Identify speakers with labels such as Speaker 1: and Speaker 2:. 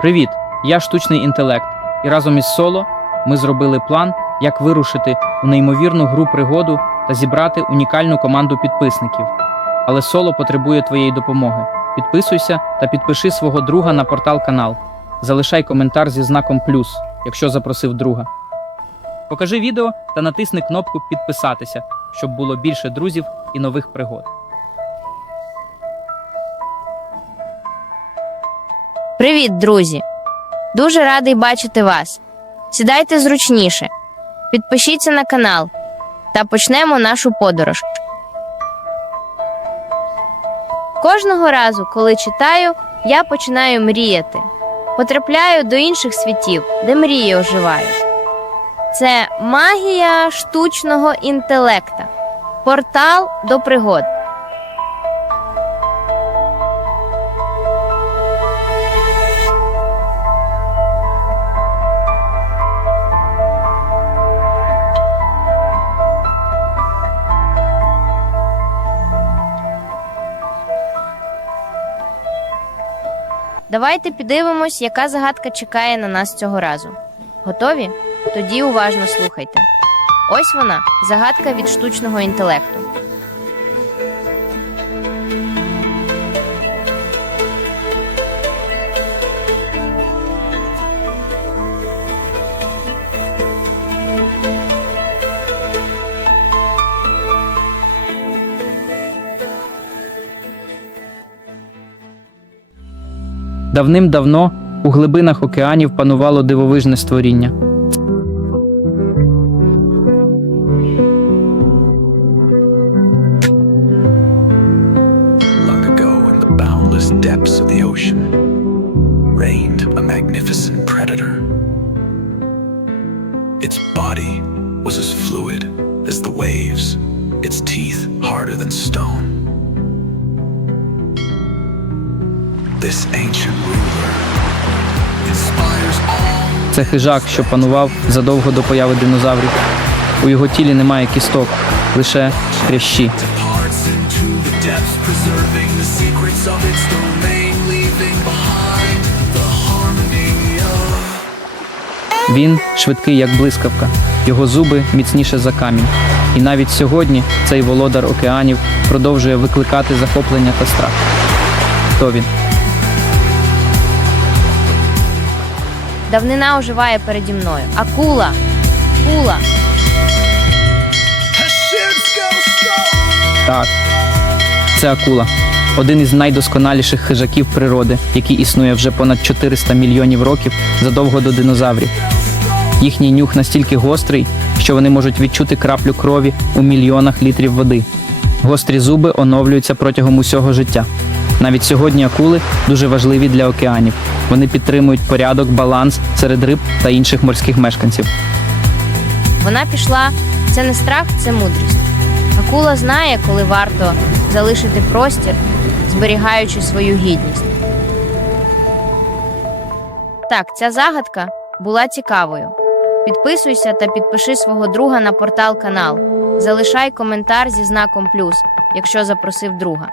Speaker 1: Привіт! Я штучний інтелект, і разом із Соло ми зробили план, як вирушити у неймовірну гру пригоду та зібрати унікальну команду підписників. Але Соло потребує твоєї допомоги. Підписуйся та підпиши свого друга на портал канал. Залишай коментар зі знаком плюс, якщо запросив друга. Покажи відео та натисни кнопку підписатися, щоб було більше друзів і нових пригод.
Speaker 2: Привіт, друзі! Дуже радий бачити вас. Сідайте зручніше, підпишіться на канал та почнемо нашу подорож. Кожного разу, коли читаю, я починаю мріяти. Потрапляю до інших світів, де мрії оживають. Це магія штучного інтелекта, портал до пригод. Давайте подивимось, яка загадка чекає на нас цього разу. Готові? Тоді уважно слухайте. Ось вона загадка від штучного інтелекту.
Speaker 1: Давним-давно у глибинах океанів панувало дивовижне створіння.
Speaker 3: Depths of the ocean, reigned a magnificent predator. Its body was as fluid as the waves, its teeth harder than stone.
Speaker 1: Це хижак, що панував задовго до появи динозаврів. У його тілі немає кісток, лише хрящі. Він швидкий, як блискавка, його зуби міцніше за камінь. І навіть сьогодні цей володар океанів продовжує викликати захоплення та страх. Хто він?
Speaker 2: Давнина оживає переді мною. Акула! Акула!
Speaker 1: Так, це акула. Один із найдосконаліших хижаків природи, який існує вже понад 400 мільйонів років задовго до динозаврів. Їхній нюх настільки гострий, що вони можуть відчути краплю крові у мільйонах літрів води. Гострі зуби оновлюються протягом усього життя. Навіть сьогодні акули дуже важливі для океанів. Вони підтримують порядок, баланс серед риб та інших морських мешканців.
Speaker 2: Вона пішла. Це не страх, це мудрість. Акула знає, коли варто залишити простір, зберігаючи свою гідність. Так, ця загадка була цікавою. Підписуйся та підпиши свого друга на портал канал. Залишай коментар зі знаком плюс, якщо запросив друга.